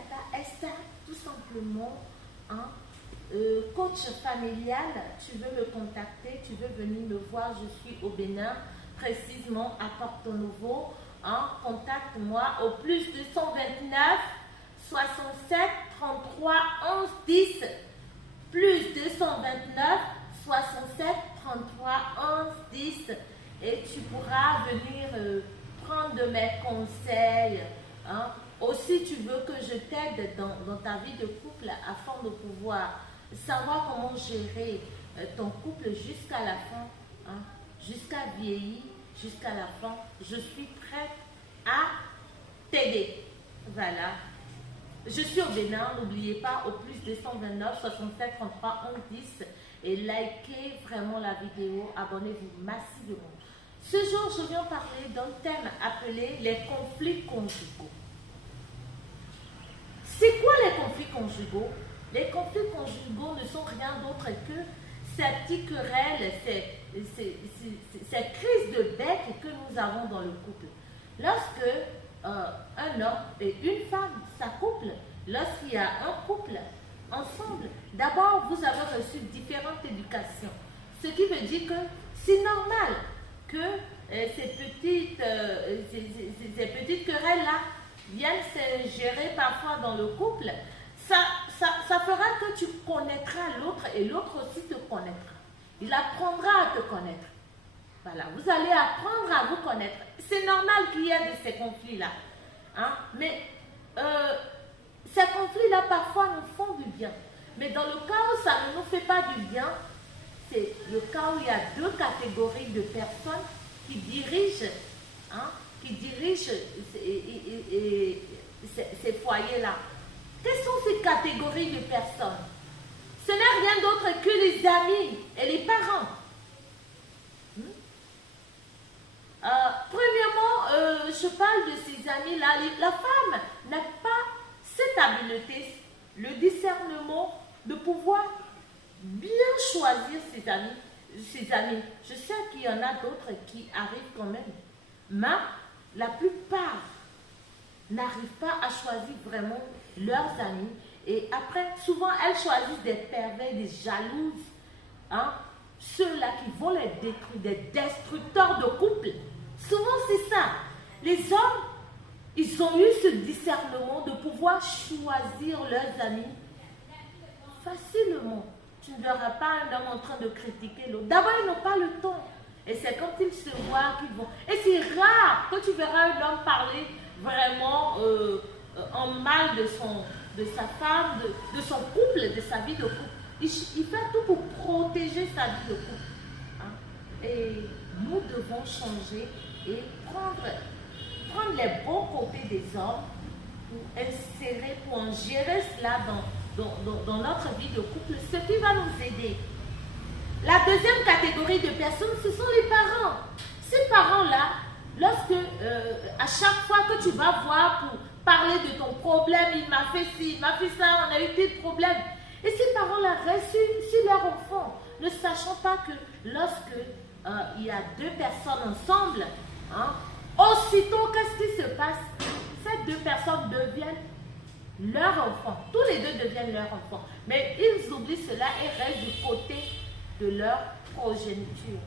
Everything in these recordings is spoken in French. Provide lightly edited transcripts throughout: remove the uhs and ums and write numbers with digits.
Tata Esther, tout simplement, hein, coach familial, tu veux me contacter, tu veux venir me voir, je suis au Bénin, précisément à Porto Novo, hein, contacte-moi au plus 229 67 33 11 10, plus 229 67 33 11 10, et tu pourras venir prendre de mes conseils, hein. Aussi, tu veux que je t'aide dans ta vie de couple afin de pouvoir savoir comment gérer ton couple jusqu'à la fin, hein, jusqu'à vieillir, jusqu'à la fin. Je suis prête à t'aider. Voilà. Je suis au Bénin, n'oubliez pas, au plus 229 67 33 11 10, et likez vraiment la vidéo, abonnez-vous massivement. Ce jour, je viens parler d'un thème appelé les conflits conjugaux. C'est quoi les conflits conjugaux? Les conflits conjugaux ne sont rien d'autre que ces petites querelles, ces crises de bec que nous avons dans le couple. Lorsque un homme et une femme s'accouplent, lorsqu'il y a un couple ensemble, d'abord vous avez reçu différentes éducations. Ce qui veut dire que c'est normal que ces petites querelles-là viennent se gérer parfois dans le couple. Ça fera que tu connaîtras l'autre et l'autre aussi te connaîtra. Il apprendra à te connaître. Voilà, vous allez apprendre à vous connaître. C'est normal qu'il y ait de ces conflits-là. Hein? Mais ces conflits-là, parfois, nous font du bien. Mais dans le cas où ça ne nous fait pas du bien, c'est le cas où il y a deux catégories de personnes qui dirigent, hein, ces foyers-là. Quelles sont ces catégories de personnes? Ce n'est rien d'autre que les amis et les parents. Premièrement, je parle de ces amis-là. La femme n'a pas cette habileté, le discernement de pouvoir bien choisir ses amis. Je sais qu'il y en a d'autres qui arrivent quand même, mais la plupart n'arrivent pas à choisir vraiment leurs amis. Et après, souvent, elles choisissent des pervers, des jalouses, hein? Ceux-là qui vont les détruire, des destructeurs de couple. Souvent, c'est ça. Les hommes, ils ont eu ce discernement de pouvoir choisir leurs amis facilement. Tu ne verras pas un homme en train de critiquer l'autre. D'abord, ils n'ont pas le temps. Et c'est quand ils se voient qu'ils vont. Et c'est rare que tu verras un homme parler vraiment en mal de sa femme, de son couple, de sa vie de couple. Il fait tout pour protéger sa vie de couple. Hein? Et nous devons changer et prendre les bons côtés des hommes pour insérer, pour en gérer cela dans notre vie de couple, ce qui va nous aider. La deuxième catégorie de personnes, ce sont les parents. Ces parents-là, lorsque à chaque fois que tu vas voir pour parler de ton problème, il m'a fait ci, il m'a fait ça, on a eu des problèmes. Et ces parents-là restent sur leur enfant, ne sachant pas que lorsque il y a deux personnes ensemble, hein, aussitôt, qu'est-ce qui se passe? Ces deux personnes deviennent leur enfant. Tous les deux deviennent leur enfant. Mais ils oublient cela et restent du côté de leur progéniture.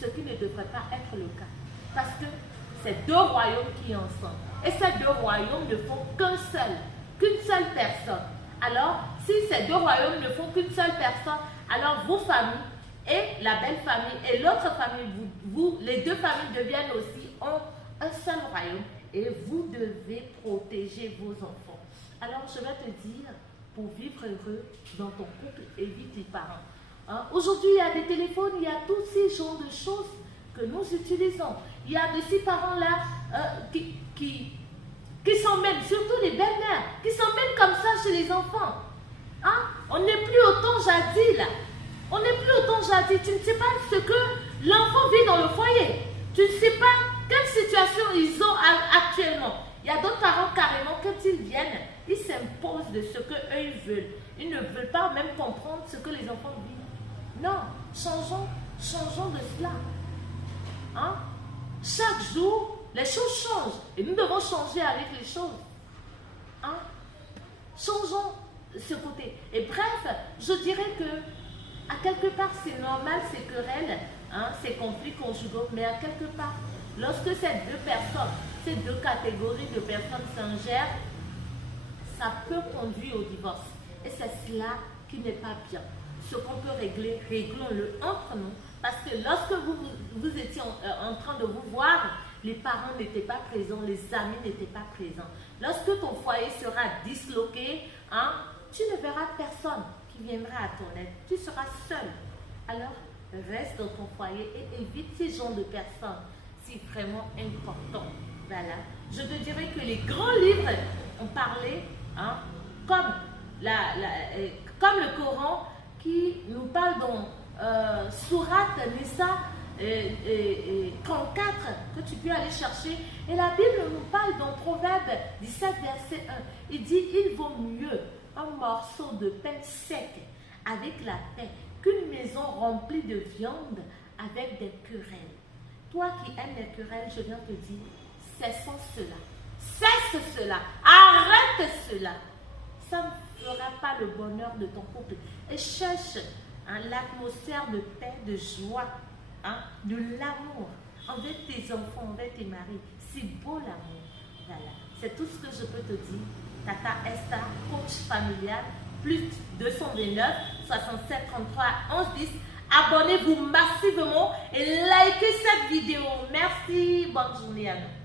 Ce qui ne devrait pas être le cas. Parce que c'est deux royaumes qui sont ensemble. Et ces deux royaumes ne font qu'une seule personne. Alors, si ces deux royaumes ne font qu'une seule personne, alors vos familles et la belle famille et l'autre famille, les deux familles deviennent aussi un seul royaume. Et vous devez protéger vos enfants. Alors, je vais te dire, pour vivre heureux dans ton couple, évite les parents. Hein? Aujourd'hui, il y a des téléphones, il y a tous ces genres de choses que nous utilisons. Il y a de ces parents-là qui sont même, surtout les belles-mères, qui sont même comme ça chez les enfants. Hein? On n'est plus autant jadis là. On n'est plus autant jadis. Tu ne sais pas ce que l'enfant vit dans le foyer. Tu ne sais pas quelle situation ils ont actuellement. Il y a d'autres parents carrément, quand ils viennent, ils s'imposent de ce qu'eux ils veulent. Ils ne veulent pas même comprendre ce que les enfants vivent. Non, changeons de cela. Hein? Chaque jour, les choses changent. Et nous devons changer avec les choses. Hein? Changeons ce côté. Et bref, je dirais que à quelque part, c'est normal ces querelles, hein, ces conflits conjugaux, mais à quelque part, lorsque ces deux personnes, ces deux catégories de personnes s'ingèrent, ça peut conduire au divorce. Et c'est cela qui n'est pas bien. Ce qu'on peut régler, réglons-le entre nous. Parce que lorsque vous étiez en train de vous voir, les parents n'étaient pas présents, les amis n'étaient pas présents. Lorsque ton foyer sera disloqué, hein, tu ne verras personne qui viendra à ton aide. Tu seras seul. Alors, reste dans ton foyer et évite ces genres de personnes. C'est vraiment important. Voilà. Je te dirais que les grands livres ont parlé, hein, comme le Coran qui nous parle dans Sourate Nisa 34 que tu peux aller chercher. Et la Bible nous parle dans Proverbe 17 verset 1. Il dit, il vaut mieux un morceau de pain sec avec la paix qu'une maison remplie de viande avec des querelles. Toi qui aimes les querelles, je viens te dire, cessons cela. Cesse cela. Arrête cela. Ça ne fera pas le bonheur de ton couple. Et cherche l'atmosphère de paix, de joie, hein, de l'amour envers tes enfants, envers tes maris. C'est beau l'amour. Voilà. C'est tout ce que je peux te dire. Tata Esther, coach familial, plus 229 67 33 11 10. Abonnez-vous massivement et likez cette vidéo. Merci. Bonne journée à nous.